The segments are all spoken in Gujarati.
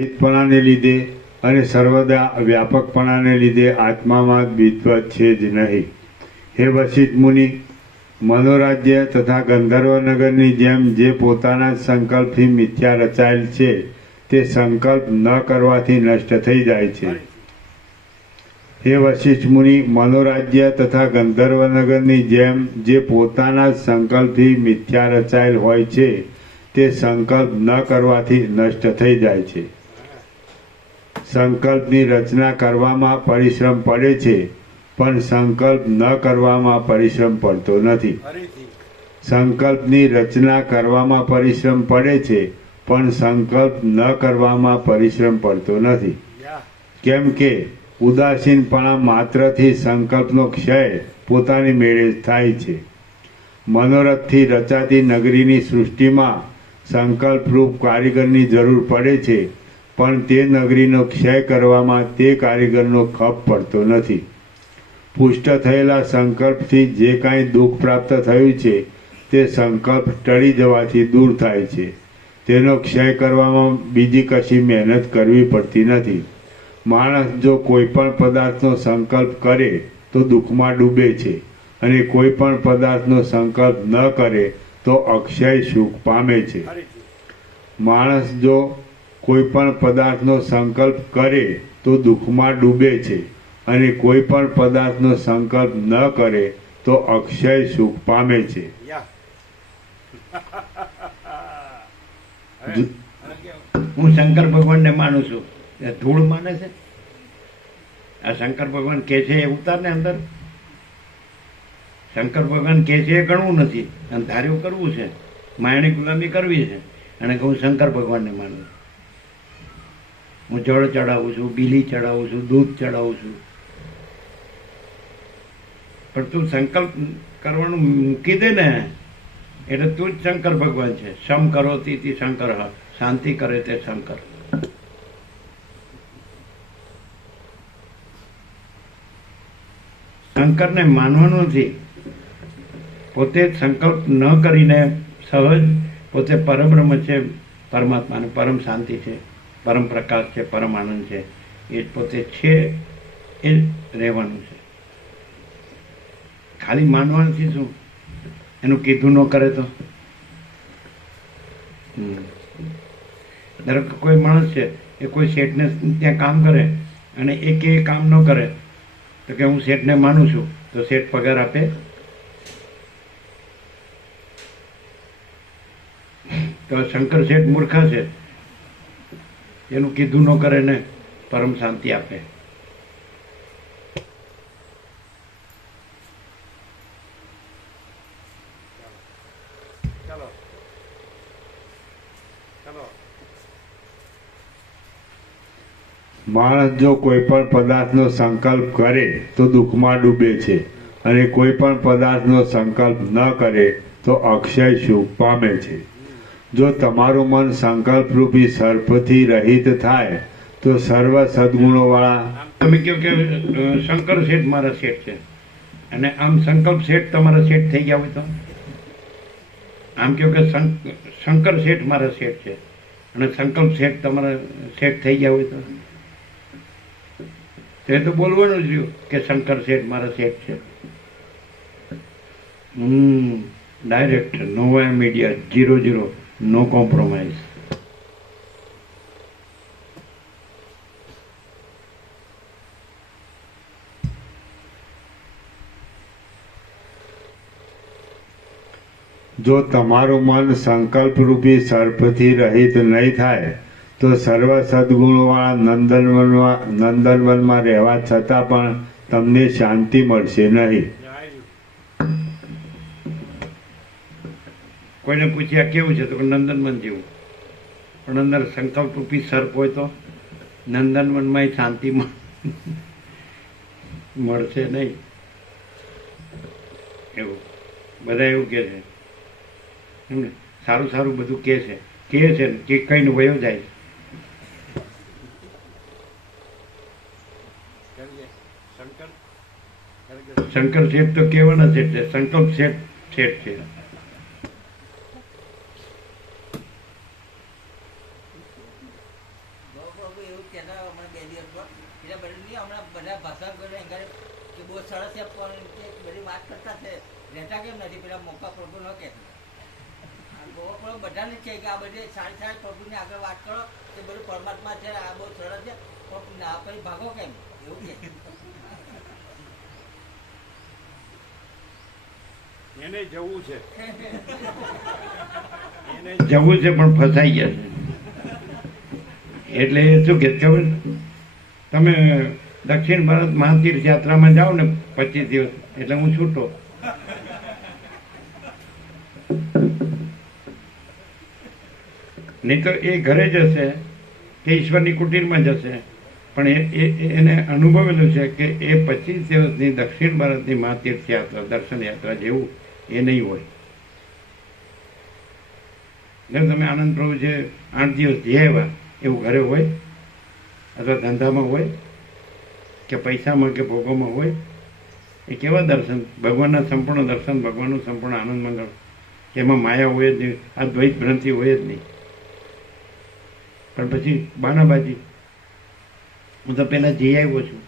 રહિતપણાને લીધે અને સર્વદા વ્યાપકપણાને લીધે આત્મામાં દ્વિત્વ છે જ નહીં. હે વશિષ્ઠ મુનિ, મનોરાજ્ય તથા ગંધર્વનગરની જેમ જે પોતાના સંકલ્પથી મિથ્યા રચાયેલ છે, તે સંકલ્પ ન કરવાથી નષ્ટ થઈ જાય છે. હે વશિષ્ઠ મુનિ, મનોરાજ્ય તથા ગંધર્વનગરની જેમ જે પોતાના સંકલ્પથી મિથ્યા રચાયેલ હોય છે, તે સંકલ્પ ન કરવાથી નષ્ટ થઈ જાય છે. સંકલ્પની રચના કરવામાં પરિશ્રમ પડે છે પણ સંકલ્પ ન કરવામાં પરિશ્રમ પડતો નથી. સંકલ્પની રચના કરવામાં પરિશ્રમ પડે છે પણ સંકલ્પ ન કરવામાં પરિશ્રમ પડતો નથી. કેમ કે ઉદાસીનપણા માત્રથી સંકલ્પનો ક્ષય પોતાની મેળે થાય છે. મનોરથથી રચાતી નગરીની સૃષ્ટિમાં સંકલ્પરૂપ કારીગરની જરૂર પડે છે પણ તે નગરીનો ક્ષય કરવામાં તે કારીગરનો ખપ પડતો નથી. પુષ્ટ થયેલા સંકલ્પથી જે કાંઈ દુઃખ પ્રાપ્ત થયું છે, તે સંકલ્પ ટળી જવાથી દૂર થાય છે. તેનો ક્ષય કરવામાં બીજી કશી મહેનત કરવી પડતી નથી. માણસ જો કોઈ પણ પદાર્થનો સંકલ્પ કરે, તો દુઃખમાં ડૂબે છે. અને કોઈ પણ પદાર્થનો સંકલ્પ ન કરે, તો અક્ષય સુખ પામે છે. માણસ જો કોઈ પણ પદાર્થનો સંકલ્પ કરે તો દુઃખમાં ડૂબે છે. અને કોઈ પણ પદાર્થનો સંકલ્પ ન કરે તો અક્ષય સુખ પામે છે? હું શંકર ભગવાનને માનું છું. ધૂળ માને છે? આ શંકર ભગવાન કે છે એ ઉતારને અંદર. શંકર ભગવાન કે છે એ ગણવું નથી. અને ધાર્યું કરવું છે. માયણી ગુલામી કરવી છે. અને હું શંકર ભગવાનને માનું છું. હું જળ ચડાવું છું, બીલી ચડાવું છું, દૂધ ચડાવું છું. પણ તું સંકલ્પ કરવાનું મૂકી દે ને, એટલે તું જ શંકર ભગવાન છે. સમ કરો તી શંકર શાંતિ કરે તે શંકર. શંકરને માનવાનું નથી. પોતે સંકલ્પ ન કરીને સહજ પોતે પરબ્રહ્મ છે, પરમાત્માને પરમ શાંતિ છે. પરમ પ્રકાશ છે, પરમ આનંદ છે. એ પોતે છે એ રહેવાનું છે. ખાલી માનવાથી શું? એનું કીધું ન કરે તો? ધારો કે કોઈ માણસ છે, એ કોઈ શેઠને ત્યાં કામ કરે અને એ કે કામ ન કરે, તો કે હું શેઠને માનું છું, તો શેઠ પગાર આપે? તો શંકર શેઠ મૂર્ખા છે. એનું કીધું ન કરે ને પરમ શાંતિ આપે. ચલો. ચલો. માણસ જો કોઈ પણ પદાર્થનો સંકલ્પ કરે તો દુઃખમાં ડૂબે છે. અને કોઈ પણ પદાર્થનો સંકલ્પ ન કરે તો અક્ષય સુખ પામે છે. જો તમારું મન સંકલ્પરૂપી સર્પથી રહિત થાય, તો સર્વ સદગુણોવાળા તમે કહો કે શંકર શેઠ મારા શેઠ છે. અને આમ સંકલ્પ શેઠ તમારા શેઠ થઈ ગયા હોય તો? આમ કહો કે શંક- શંકર શેઠ મારા શેઠ છે. અને સંકલ્પ શેઠ તમારા શેઠ થઈ ગયા હોય તો? તે તો બોલવાનું જ રહ્યું કે શંકર શેઠ મારા શેઠ છે. હમ, direct Nova media zero zero. No compromise જો તમારું મન સંકલ્પરૂપી સર્પથી રહિત નહીં થાય, તો સર્વ સદગુણવાળા નંદનવનમાં નંદનવનમાં રહેવા છતાં પણ તમને શાંતિ મળશે નહીં. કોઈને પૂછ્યા કેવું છે? તો નંદનવન જેવું. પણ અંદર સંકલ્પ રૂપી સર્પ હોય તો નંદનવનમાં શાંતિ મળશે નહીં. એવું. બધા એવું કે છે. ને? સારું સારું બધું કે છે. કે છે ને કે કઈને વયો જાય. શંકર શેઠ તો કહેવાના શેઠ છે. સંકલ્પ શેઠ શેઠ છે બાબુ એવું બે એટલે બધું નહીં હમણાં બધા ભાષા કરે એમ કે બહુ સરસ છે પણ કે બધી વાત કરતા છે. રહેતા કેમ નથી? પેલા મોકા પ્રભુ ન કહેતા. ગોવા પણ બધાને છે કે આ બધી સારી સારી પ્રભુની આગળ વાત કરો કે બધું પરમાત્મા છે આ બહુ સરસ છે. પણ ના પછી ભાગો કેમ? એવું કે એને જવું છે. એને જવું છે પણ ફસાઈ ગયા છે. એટલે શું કે ખબર તમે દક્ષિણ ભારત મહાતીર્થ યાત્રામાં જાઓ ને પચીસ દિવસ, એટલે હું છૂટો. નહીં તો એ ઘરે જશે કે ઈશ્વરની કુટીરમાં જશે. પણ એ એને અનુભવેલું છે કે એ પચીસ દિવસની દક્ષિણ ભારતની મહાતીર્થ યાત્રા, દર્શન યાત્રા જેવું એ નહીં હોય. તમે આનંદ પ્રભુ જે આઠ દિવસ જે આવ્યા. એવું ઘરે હોય, અથવા ધંધામાં હોય, કે પૈસામાં કે ભોગોમાં હોય, એ કેવા દર્શન? ભગવાનના સંપૂર્ણ દર્શન, ભગવાનનું સંપૂર્ણ આનંદ મંગળ. એમાં માયા હોય જ નહીં, આ દ્વૈત ભ્રાંતિ હોય જ નહીં. પણ પછી બાનાબાજી, હું તો પહેલા જઈ આવ્યો છું.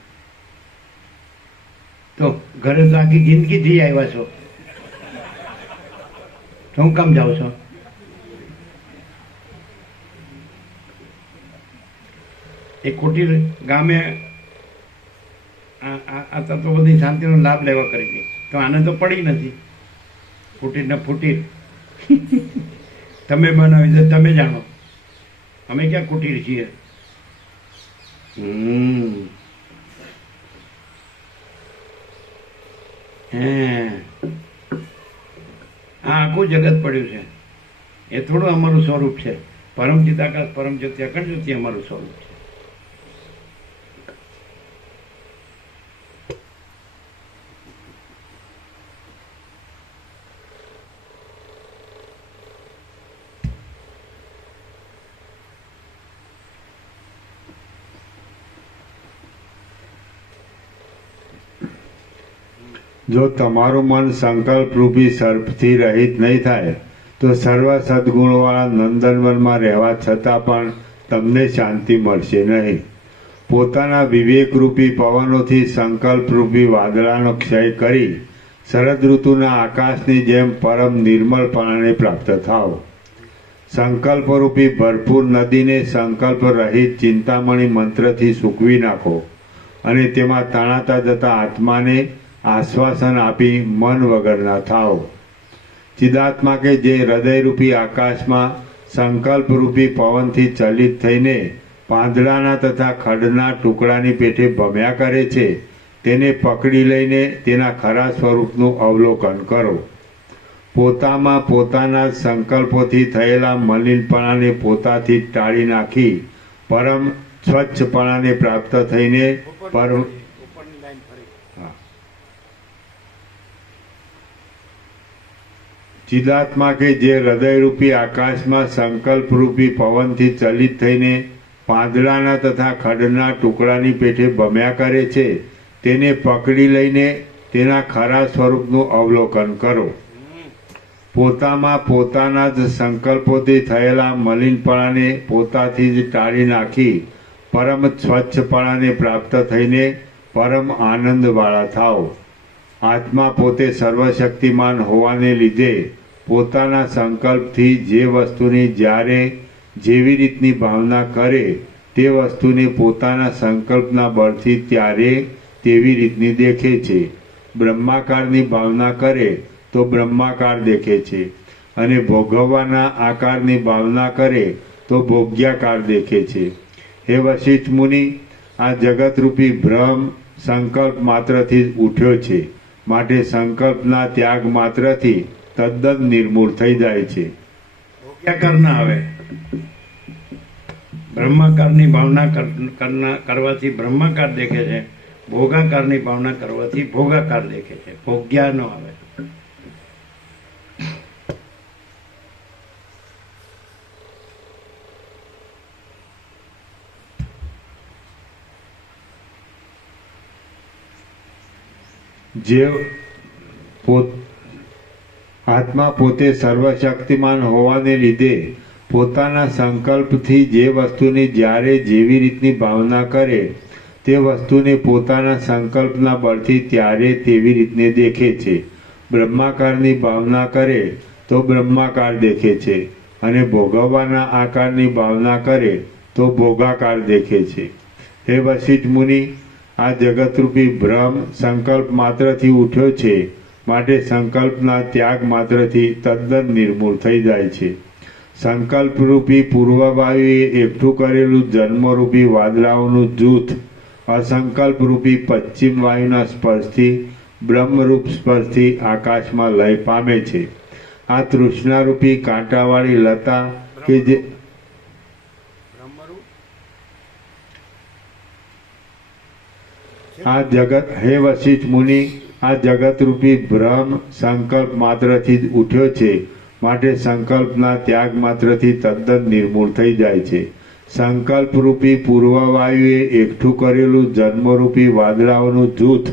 તો ઘરે તો આખી જિંદગી જઈ આવ્યા છો. હું કામ જાઉં છો? એ કુટીર ગામે આ આ બધી શાંતિનો લાભ લેવા કરી છે તો આને તો પડી નથી. ફૂટીર ને ફૂટીર. તમે બનાવી દે, તમે જાણો. અમે ક્યાં કુટીર છીએ? આ આખું જગત પડ્યું છે. એ થોડું અમારું સ્વરૂપ છે. પરમ ચિદાકાશ પરમ જ્યોતિ અખંડ જ્યોતિ અમારું સ્વરૂપ છે. જો તમારું મન સંકલ્પરૂપી સર્પથી રહિત નહીં થાય, તો સર્વ સદગુણવાળા નંદનવનમાં રહેવા છતાં પણ તમને શાંતિ મળશે નહીં. પોતાના વિવેકરૂપી પવનોથી સંકલ્પરૂપી વાદળાનો ક્ષય કરી, શરદ ઋતુના આકાશની જેમ પરમ નિર્મળપણાને પ્રાપ્ત થાઓ. સંકલ્પરૂપી ભરપૂર નદીને સંકલ્પ રહિત ચિંતામણી મંત્રથી સૂકવી નાખો અને તેમાં તણાતા જતા આત્માને આશ્વાસન આપી મન વગરના થાઓ. ચિદાત્મા કે જે હૃદયરૂપી આકાશમાં સંકલ્પરૂપી પવનથી ચલિત થઈને પાંદડાના તથા ખડના ટુકડાની પેઠે ભમ્યા કરે છે, તેને પકડી લઈને તેના ખરા સ્વરૂપનું અવલોકન કરો. પોતામાં પોતાના સંકલ્પોથી થયેલા મલિનપણાને પોતાથી ટાળી નાખી, પરમ સ્વચ્છપણાને પ્રાપ્ત થઈને પરમ ઉપરની લાઈન ફરી હા. ચિદાત્મા કે જે હૃદયરૂપી આકાશમાં સંકલ્પરૂપી પવનથી ચલિત થઈને પાંદડાના તથા ખડના ટુકડાની પેઠે ભમ્યા કરે છે, તેને પકડી લઈને તેના ખરા સ્વરૂપનું અવલોકન કરો. પોતામાં પોતાના જ સંકલ્પોથી થયેલા મલિનપણાને પોતાથી જ ટાળી નાખી, પરમ સ્વચ્છપણાને પ્રાપ્ત થઈને પરમ આનંદવાળા થાઓ. આત્મા પોતે સર્વશક્તિમાન હોવાને લીધે પોતાના સંકલ્પથી જે વસ્તુની જ્યારે જેવી રીતની ભાવના કરે, તે વસ્તુને પોતાના સંકલ્પના બળથી ત્યારે તેવી રીતની દેખે છે. બ્રહ્માકારની ભાવના કરે, તો બ્રહ્માકાર દેખે છે. અને ભોગવવાના આકારની ભાવના કરે, તો ભોગ્યાકાર દેખે છે. હે વશિષ્ઠ મુનિ, આ જગતરૂપી ભ્રમ સંકલ્પ માત્રથી જ ઉઠ્યો છે. માટે સંકલ્પના ત્યાગ માત્રથી તદ્દન નિર્મૂળ થઈ જાય છે. આવે. બ્રહ્માકારની ભાવના કરવાથી બ્રહ્માકાર દેખે છે. ભોગાકારની ભાવના કરવાથી ભોગાકાર દેખે છે. ભોગ્યા ન આવે. જે પોત આત્મા પોતે સર્વશક્તિમાન હોવાને લીધે પોતાના સંકલ્પથી જે વસ્તુની જ્યારે જેવી રીતની ભાવના કરે, તે વસ્તુને પોતાના સંકલ્પના બળથી ત્યારે તેવી રીતને દેખે છે. બ્રહ્માકારની ભાવના કરે, તો બ્રહ્માકાર દેખે છે અને ભોગવવાના આકારની ભાવના કરે, તો ભોગાકાર દેખે છે. હે વશિષ્ઠ મુનિ, આ જગતરૂપી ભ્રમ સંકલ્પ માત્રથી ઉઠ્યો છે માટે સંકલ્પના ત્યાગ માત્રથી તદ્દન નિર્મૂળ થઈ જાય છે. સંકલ્પરૂપી પૂર્વભાવીએ એકઠું કરેલું જન્મરૂપી વાદળાઓનું જૂથ, અસંકલ્પરૂપી પશ્ચિમ વાયુના સ્પર્શથી, બ્રહ્મરૂપ સ્પર્શથી આકાશમાં લય પામે છે. આ તૃષ્ણારૂપી કાંટાવાળી લતા કે જે આ જગત, હે વશિષ્ઠ મુનિ આ જગતરૂપી ભ્રમ સંકલ્પ માત્રથી જ ઉઠ્યો છે. માટે સંકલ્પના ત્યાગ માત્રથી તદ્દન નિર્મૂળ થઈ જાય છે. સંકલ્પરૂપી પૂર્વવાયુએ એકઠું કરેલું જન્મરૂપી વાદળાઓનું જૂથ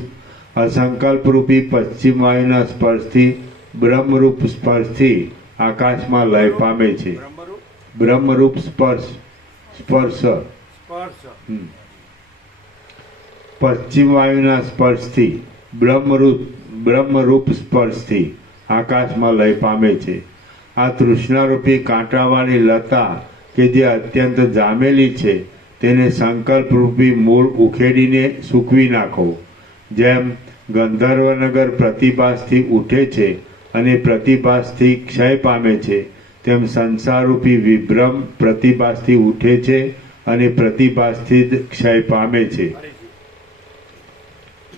અસંકલ્પરૂપી પશ્ચિમ વાયુના સ્પર્શથી બ્રહ્મરૂપ સ્પર્શથી આકાશમાં લય પામે છે. બ્રહ્મરૂપ સ્પર્શ સ્પર્શ. પશ્ચિમ વાયુના સ્પર્શથી બ્રહ્મરૂપ બ્રહ્મરૂપ સ્પર્શથી આકાશમાં લય પામે છે. આ તૃષ્ણારૂપી કાંટાવાળી લતા કે જે અત્યંત જામેલી છે, તેને સંકલ્પરૂપી મૂળ ઉખેડીને સૂકવી નાખો. જેમ ગંધર્વનગર પ્રતિભાસથી ઉઠે છે અને પ્રતિભાસથી ક્ષય પામે છે, તેમ સંસારરૂપી વિભ્રમ પ્રતિભાસથી ઉઠે છે અને પ્રતિભાસથી જ ક્ષય પામે છે.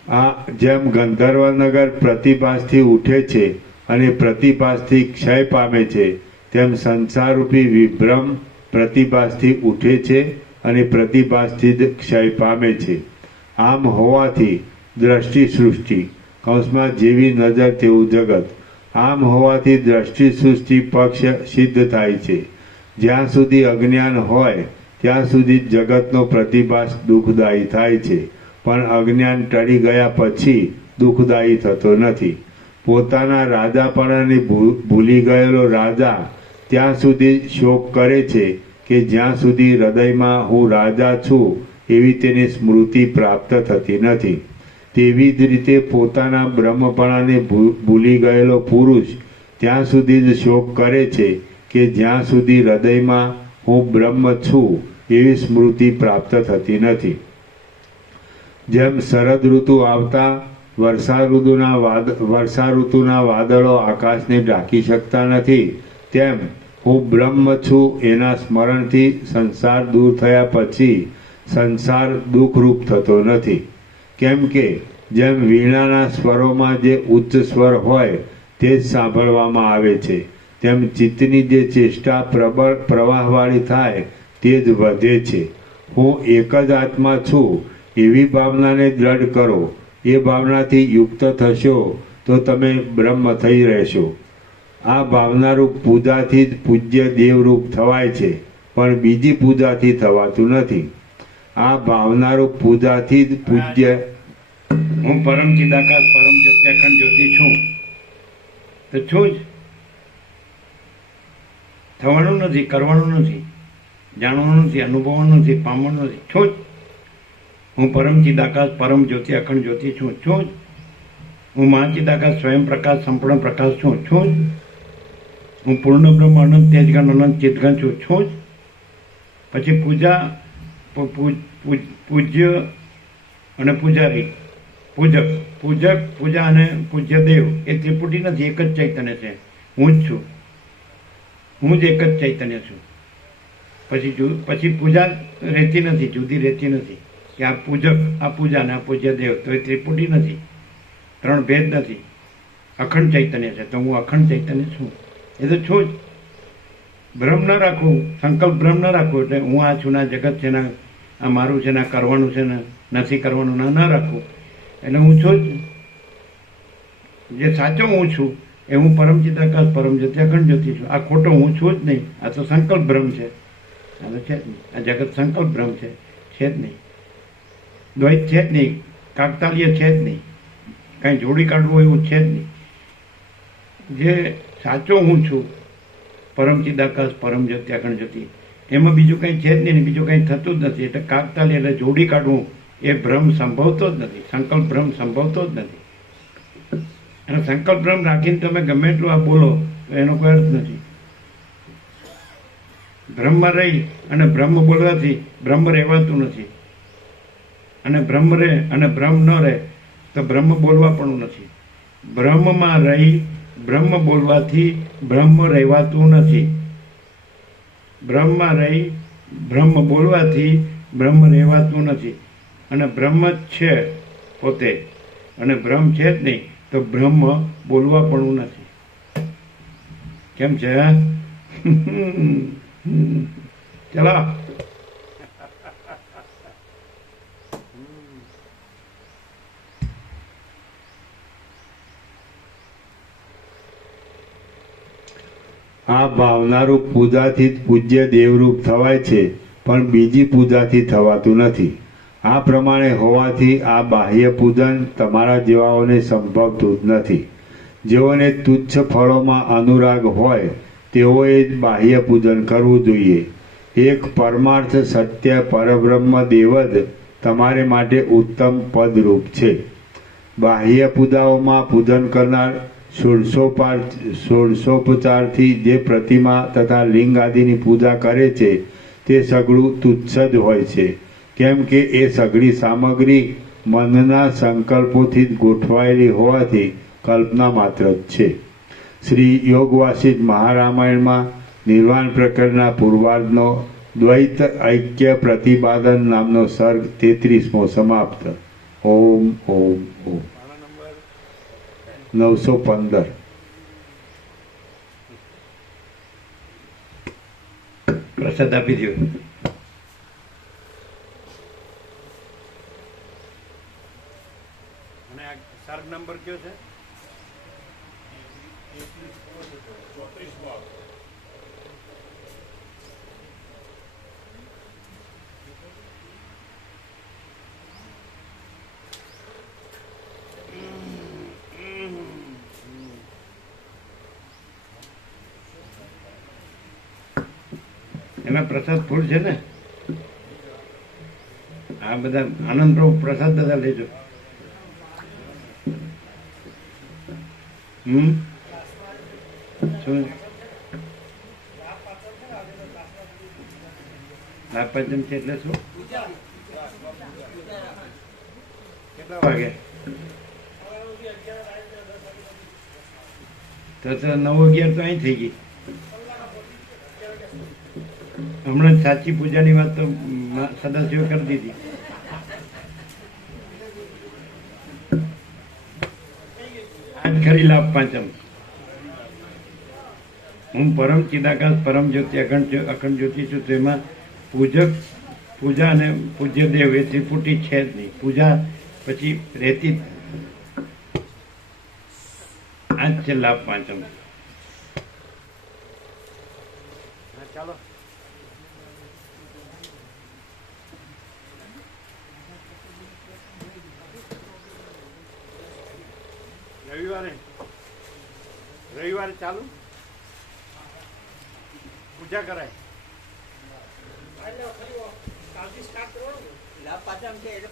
આ જેમ ગંધર્વનગર પ્રતિભાસથી ઉઠે છે અને પ્રતિભાસથી ક્ષય પામે છે, તેમ સંસારરૂપી વિભ્રમ પ્રતિભાસથી ઉઠે છે અને પ્રતિભાસથી જ ક્ષય પામે છે. આમ હોવાથી દ્રષ્ટિ સૃષ્ટિ કૌંસમાં જેવી નજર તેવું જગત, આમ હોવાથી દ્રષ્ટિ સૃષ્ટિ પક્ષ સિદ્ધ થાય છે. જ્યાં સુધી અજ્ઞાન હોય, ત્યાં સુધી જગતનો પ્રતિભાસ દુઃખદાયી થાય છે. પણ અજ્ઞાન ટળી ગયા પછી દુઃખદાયી થતો નથી. પોતાના રાજાપણાને ભૂલી ગયેલો રાજા ત્યાં સુધી શોક કરે છે કે જ્યાં સુધી હૃદયમાં હું રાજા છું, એવી તેને સ્મૃતિ પ્રાપ્ત થતી નથી. તેવી જ રીતે પોતાના બ્રહ્મપણાને ભૂલી ગયેલો પુરુષ ત્યાં સુધી જ શોક કરે છે કે જ્યાં સુધી હૃદયમાં હું બ્રહ્મ છું, એવી સ્મૃતિ પ્રાપ્ત થતી નથી. જેમ શરદ ઋતુ આવતા વર્ષા ઋતુના વાદ વર્ષા ઋતુના વાદળો આકાશને ઢાંકી શકતા નથી, તેમ હું બ્રહ્મ છું એના સ્મરણથી સંસાર દૂર થયા પછી સંસાર દુઃખરૂપ થતો નથી. કેમ કે જેમ વીણાના સ્વરોમાં જે ઉચ્ચ સ્વર હોય તે જ સાંભળવામાં આવે છે, તેમ ચિત્તની જે ચેષ્ટા પ્રબળ, પ્રવાહવાળી થાય તે જ વધે છે. હું એક જ આત્મા છું એવી ભાવનાને દ્રઢ કરો. એ ભાવનાથી યુક્ત થશો તો તમે બ્રહ્મ થઈ રહેશો. આ ભાવનારૂપ પૂજાથી જ પૂજ્ય દેવરૂપ થવાય છે, પણ બીજી પૂજાથી થવાતું નથી. આ ભાવનારૂપ પૂજાથી જ પૂજ્ય હું પરમ ચિદાકાશ, પરમ જ્યોતિ જ્યોતિ છું. તો છું જ. થવાનું નથી, કરવાનું નથી, જાણવાનું નથી, અનુભવવાનું નથી, પામવાનું નથી. છું જ. હું પરમ ચિદાકાશ પરમ જ્યોતિ, અખંડ જ્યોતિ છું છું જ. હું મહાચિદાકાશ સ્વયં પ્રકાશ, સંપૂર્ણ પ્રકાશ છું છું જ. હું પૂર્ણ બ્રહ્મ, અનંત તેજગણ, અનંત ચિતગણ છું છું જ. પછી પૂજા પૂજ્ય અને પૂજારી. પૂજક પૂજક, પૂજા અને પૂજ્ય દેવ એ ત્રિપુટી નથી, એક જ ચૈતન્ય છે. હું જ છું. હું જ એક જ ચૈતન્ય છું. પછી પછી પૂજા રહેતી નથી, જુદી રહેતી નથી. કે આ પૂજક, આ પૂજા ને આ પૂજ્ય દેવ, તો એ ત્રિપુટી નથી. ત્રણ ભેદ નથી. અખંડ ચૈતન્ય છે, તો હું અખંડ ચૈતન્ય છું. એ તો છું જ. ભ્રમ ન રાખવું સંકલ્પ ભ્રમ ન રાખવું એટલે હું આ છું ના જગત છે ના આ મારું છે ના કરવાનું છે ને નથી કરવાનું, ના, ન રાખવું એટલે હું છું જ. જે સાચો હું છું, એ હું પરમ ચિત્તાકાશ, પરમ જ્યોતિ, અખંડ જ્યોતિ છું. આ ખોટો હું છું જ નહીં. આ તો સંકલ્પ ભ્રમ છે. આ તો છે જ નહીં. આ જગત સંકલ્પ ભ્રમ છે. છે જ નહીં. દ્વૈત છે જ નહીં. કાકતાલીય છે જ નહીં. કાંઈ જોડી કાઢવું એવું છે જ નહીં. જે સાચો હું છું, પરમ ચિદાકાશ, પરમ જ્યોતિ જતી, એમાં બીજું કંઈ છે જ નહીં બીજું કંઈ થતું જ નથી. એટલે કાકતાલી એટલે જોડી કાઢવું એ ભ્રમ સંભવતો જ નથી. સંકલ્પ ભ્રમ સંભવતો જ નથી. અને સંકલ્પ ભ્રમ રાખીને તમે ગમે એટલું આ બોલો તો એનો કોઈ અર્થ નથી. બ્રહ્મ રહી અને બ્રહ્મ બોલવાથી બ્રહ્મ રહેવાતું નથી. અને બ્રહ્મ રહે અને બ્રહ્મ ન રહે, તો બ્રહ્મ બોલવા પણ નથી. બ્રહ્મમાં રહી બ્રહ્મ બોલવાથી બ્રહ્મ રહેવાતું નથી. બ્રહ્મમાં રહી બ્રહ્મ બોલવાથી બ્રહ્મ રહેવાતું નથી. અને બ્રહ્મ જ છે પોતે. અને બ્રહ્મ છે જ નહીં, તો બ્રહ્મ બોલવા પણ નથી. કેમ છે? ચલો. આ ભાવનારૂપ પૂજાથી જ પૂજ્ય દેવરૂપ થવાય છે, પણ બીજી પૂજાથી થવાતું નથી. આ પ્રમાણે હોવાથી આ બાહ્ય પૂજન તમારા જેવાઓને સંભવતું જ નથી. જેઓને તુચ્છ ફળોમાં અનુરાગ હોય, તેઓએ જ બાહ્ય પૂજન કરવું જોઈએ. એક પરમાર્થ સત્ય પરબ્રહ્મ દેવ જ તમારે માટે ઉત્તમ પદરૂપ છે. બાહ્ય પૂજાઓમાં પૂજન કરનાર ષોડશોપાર સોળસોપચારથી જે પ્રતિમા તથા લિંગ આદિની પૂજા કરે છે, તે સઘળું તુચ્છ જ હોય છે. કેમ કે એ સઘળી સામગ્રી મનના સંકલ્પોથી જ ગોઠવાયેલી હોવાથી કલ્પના માત્ર જ છે. શ્રી યોગવાસિત મહારામાયણમાં નિર્વાણ પ્રકરણના પૂર્વાર્ધનો દ્વૈત ઐક્ય પ્રતિપાદન નામનો સર્ગ તેત્રીસમો સમાપ્ત. ઓમ ઓમ ઓમ. નવસો પંદર પ્રસાદ આપી દો અને આ સર્ગ નંબર કયો છે? એમાં પ્રસાદ ફૂલ છે ને? આ બધા આનંદ પ્રભુ પ્રસાદ બધા લેજો. હમ? શું? લાભ પંચમ છે એટલે શું? કેટલા વાગે? તો તો નવ અગિયાર તો અહીં થઈ ગઈ. હમણાં સાચી પૂજાની વાત તો સદાશિવ કરી દીધી. આજ ખરી લાભ પાંચમ. હું પરમ ચિદાકાશ, પરમ જ્યોતિ, અખંડ અખંડ જ્યોતિ છું તેમાં પૂજક, પૂજા અને પૂજ્ય દેવ એ ત્રિપુટી છે જ નહીં. પૂજા પછી રહેતી જ આ છે લાભ પાંચમ. ચાલો. રવિવારે? રવિવારે ચાલુ? પૂજા કરાય.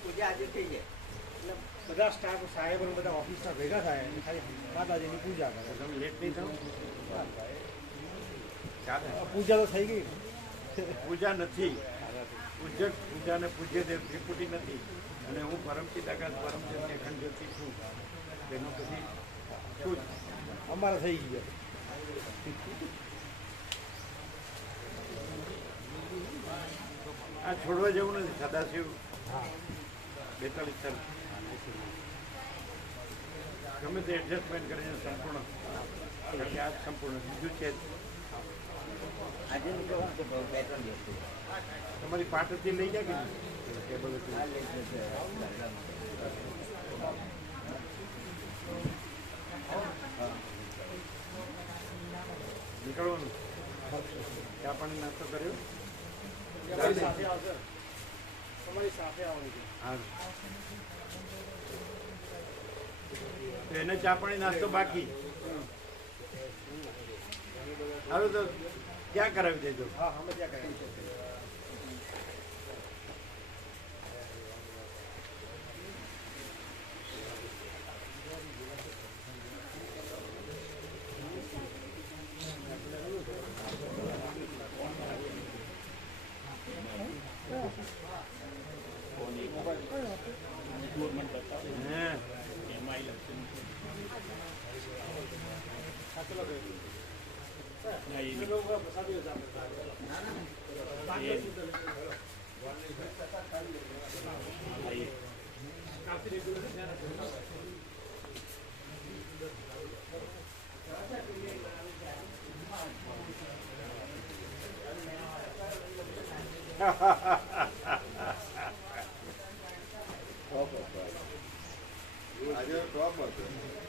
પૂજા આજે થઈ જાય એટલે બધા સ્ટાફ સાહેબ બધા ઓફિસના ભેગા થાય અને ખાલી માતાજીની પૂજા કરે. તમે લેટ નહીં થવું? પૂજા તો થઈ ગઈ. પૂજા નથી. પૂજક પૂજા ને પૂજ્ય દેવ ત્રિપુટી નથી. અને હું પરમ ચિદાકાશ પરમ જ્યોતિ અખંડ જ્યોતિ છું. તેનો પછી. અમારે થઈ ગયા. આ છોડવા જેવું નથી સદાશિવ બેતાલીસ સાલ. ગમે તે એડજસ્ટમેન્ટ કરીને સંપૂર્ણ. કારણ કે આ સંપૂર્ણ બીજું છે તમારી પાટથી લઈ જાય કે? ટેબલ હતું. આ લેટ જશે. નીકળવાનું ચા પણ નાસ્તો કર્યો એને ચા પાણી નાસ્તો બાકી. સારું તો, ક્યાં કરાવી દેજો? હા અમે ત્યાં કરાવી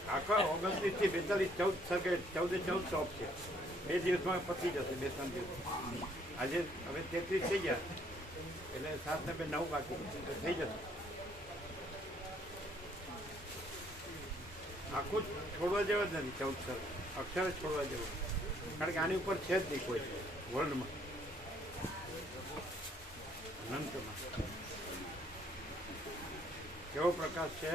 આખા ઓગણત્રીસથી બેતાલીસ ચૌદ સર્કે ચૌદે ચૌદ શોપ છે બે દિવસમાં પતી જશે બે ત્રણ દિવસ આજે હવે તેત્રીસ થઈ ગયા એટલે સાત ને બે નવ બાકી થઈ જશે આખું જ છોડવા જેવા જ નથી ચૌદ સર અક્ષર છોડવા જેવું કારણ કે આની ઉપર છે જ નહીં કોઈ વર્લ્ડમાં અનંતમાં કેવો પ્રકાશ છે?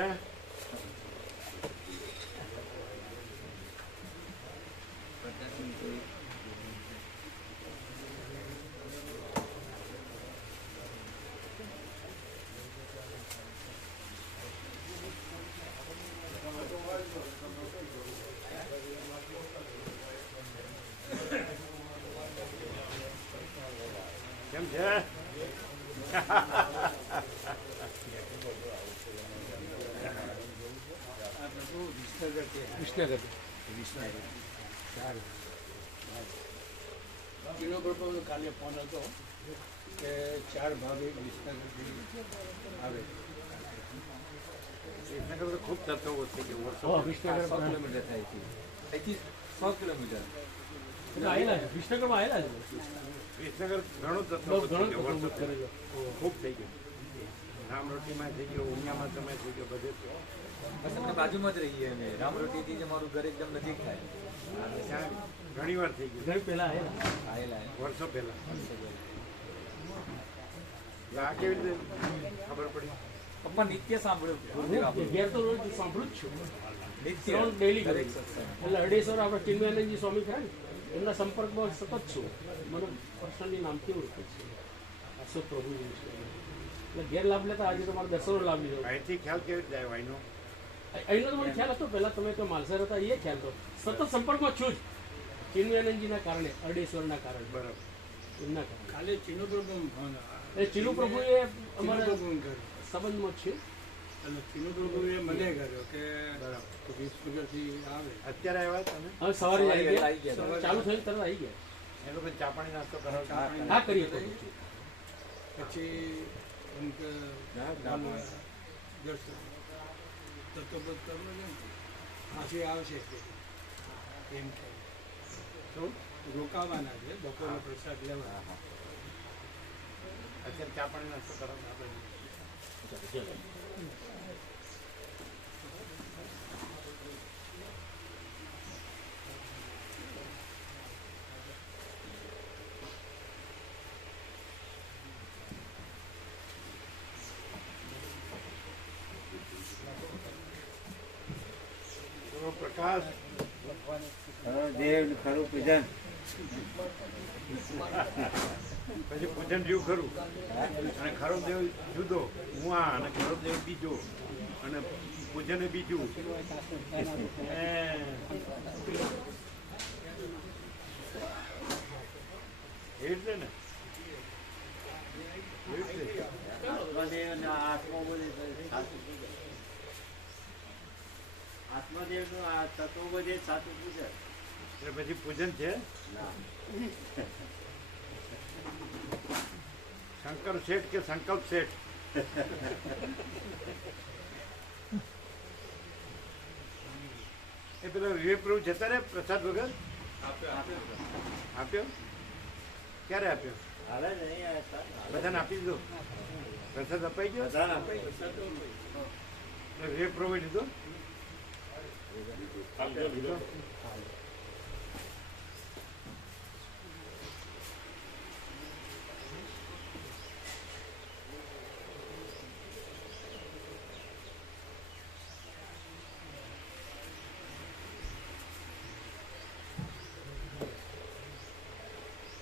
કેમ છે કિલો પ્રભુનો કાલે ફોન હતો કે ચાર ભાગે વિસનગરથી આવે વિસનગર તો ખૂબ ચર્ચો થઈ ગયો વર્ષો વિસનગર સો કિલોમીટર થાય છે અહીંથી સો કિલોમીટર આવેલા છે વિસનગરમાં આવેલા છે વિસનગર ઘણો થઈ ગયો ખૂબ થઈ ગયો. રામરોટીમાં થઈ ગયો ઉમિયામાં તમે થઈ ગયો બધે બાજુમાં જ રહીએ અમે. રામરોટીથી જ અમારું ઘર એકદમ નજીક થાય. ત્યાં ઘણી વાર થઈ ગયું. પહેલા આવેલા વર્ષો પહેલા. આ કેવી રીતે ખબર પડી? પપ્પા નિત્ય સાંભળ્યું ઘેર તો રોજ સાંભળું જ છું. નિત્ય કરું. એટલે અઢીસો આપણે ટીનવેનજી સ્વામી થાય ને? એમના સંપર્કમાં સતત છું. મને પર્સનલી નામથી ઓળખે છે. અશોક પ્રભુ છે. એટલે ગેરલાભ લેતા આજે તમારે દસરો લાભ લીધો. અહીંથી ખ્યાલ કેવી રીતે આવ્યો અહીંનો અહીંનો તો મને ખ્યાલ હતો. પહેલાં તમે તો માલસર હતા એ ખ્યાલ હતો. સતત સંપર્કમાં છું જ. ચિન્મયાનંદજીના કારણે અરડેશ્વરના કારણે. બરાબર. એમના કારણે. કાલે ચીનુ પ્રભુ એ ચિનુ પ્રભુ એ અમારા સંબંધમાં જ છે. અને ચીનુ પ્રભુએ મને કર્યો કે બરાબર વિસનગરથી આવે. અત્યારે આવ્યા તમે? હવે સવારે આવી આવી ગયા. ગયા. ચાલુ થયું તરત આવી ગયા. એ લોકો ચા પાણી નાસ્તો કરાવો હા કરીએ તો પછી એમ કે. દર્શન. તત્વબદ્ધ કરવું ને પાછી આવશે એમ કે. તો રોકાવાના છે બપોરનો પ્રસાદ લેવા અત્યારે ચા પાણી નાસ્તો કરો આપણે. પ્રકાશ દેવ ખરું પૂજન. પછી પૂજન જેવું ખરું. અને ખરો દેવ જુદો. હું આ અને ગૌરવદેવ દેવ બીજો અને પૂજન બીજું. એટલે ને? આત્મદેવનું આ તત્વ બધે સાચું પૂજન એટલે પછી પૂજન છે? શંકર શેઠ કે સંકલ્પ શેઠ? એ પેલો વિવેક પ્રભુ જતા રહ્યા પ્રસાદ વગર? આપ્યો ક્યારે આપ્યો. બધાને આપી દીધો? પ્રસાદ અપાઈ ગયો? વિવેક પ્રભુ લીધો?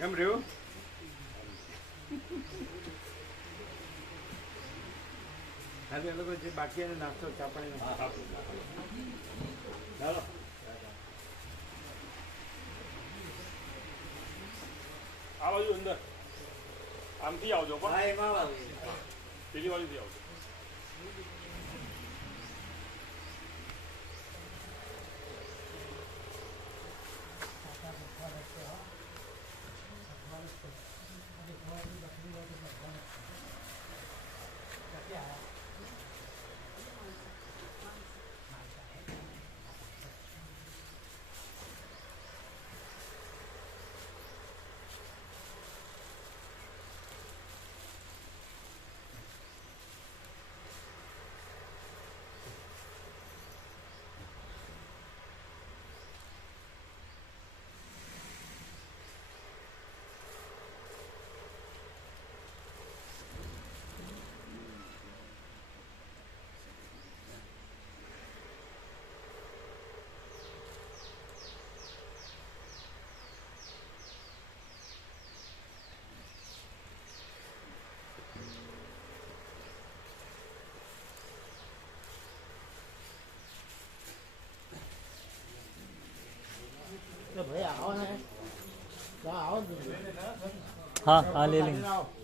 કેમ રહ્યું? હાલ લોકો જે બાકી એને નાસ્તો ચા પાણી ચાલો આ બાજુ અંદર. આમથી આવજો પણ હા એમાં આવજો પેલી બાજુથી આવજો ભાઈ આવો ને આવો हाँ हाँ ले लेंगे